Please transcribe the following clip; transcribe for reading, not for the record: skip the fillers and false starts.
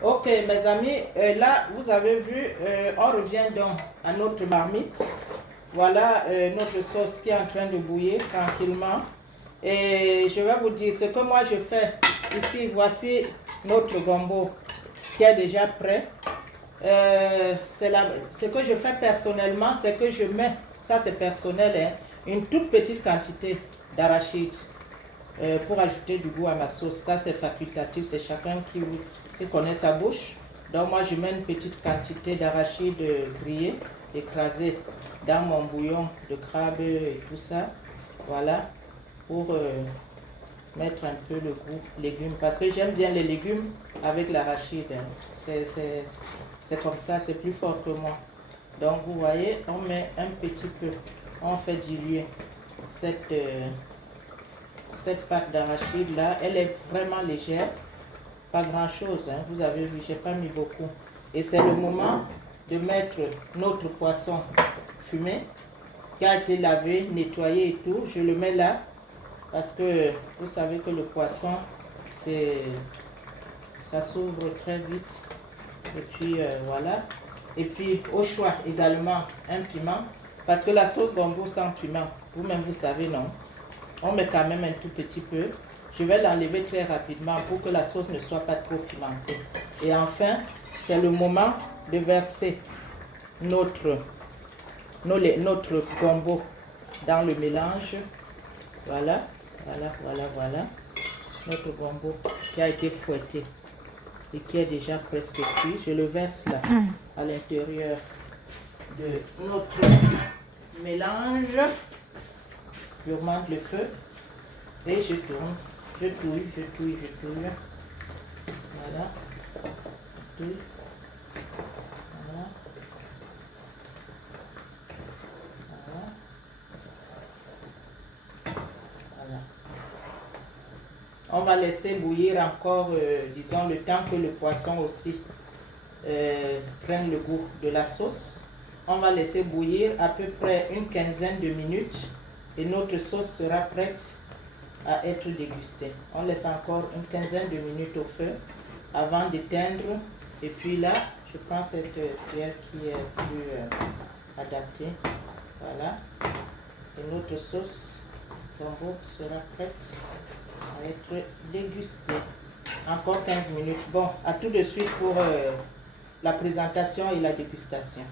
Ok, mes amis, là, vous avez vu, on revient donc à notre marmite. Voilà notre sauce qui est en train de bouillir tranquillement. Et je vais vous dire ce que moi je fais. Ici, voici notre gombo qui est déjà prêt. Ce que je fais personnellement, c'est que je mets, ça c'est personnel, hein, une toute petite quantité d'arachide pour ajouter du goût à ma sauce. Ça c'est facultatif, c'est chacun qui connaît sa bouche. Donc moi je mets une petite quantité d'arachide grillé, écrasé dans mon bouillon de crabe et tout ça. Voilà, pour mettre un peu le goût légumes. Parce que j'aime bien les légumes avec l'arachide. Hein. C'est comme ça, c'est plus fort que moi. Donc vous voyez, on met un petit peu, on fait diluer cette pâte d'arachide là. Elle est vraiment légère, pas grand chose, hein. Vous avez vu, j'ai pas mis beaucoup. Et c'est le moment de mettre notre poisson fumé qui a été lavé, nettoyé et tout. Je le mets là parce que vous savez que le poisson, ça s'ouvre très vite. Et puis voilà. Et puis au choix également un piment. Parce que la sauce gombo sans piment, vous-même vous savez, non? On met quand même un tout petit peu. Je vais l'enlever très rapidement pour que la sauce ne soit pas trop pimentée. Et enfin, c'est le moment de verser notre gombo dans le mélange. Voilà, voilà, voilà, voilà. Notre gombo qui a été fouetté et qui est déjà presque cuit. Je le verse là, à l'intérieur de notre mélange. Je augmente le feu et je tourne. Je touille, je touille, je touille. Voilà. Touille. Voilà. Voilà. Voilà. On va laisser bouillir encore, disons, le temps que le poisson aussi prenne le goût de la sauce. On va laisser bouillir à peu près une quinzaine de minutes et notre sauce sera prête à être dégustée. On laisse encore une quinzaine de minutes au feu avant d'éteindre. Et puis là, je prends cette cuillère qui est plus adaptée. Voilà. Et notre sauce gombo sera prête à être dégustée. Encore 15 minutes. Bon, à tout de suite pour la présentation et la dégustation.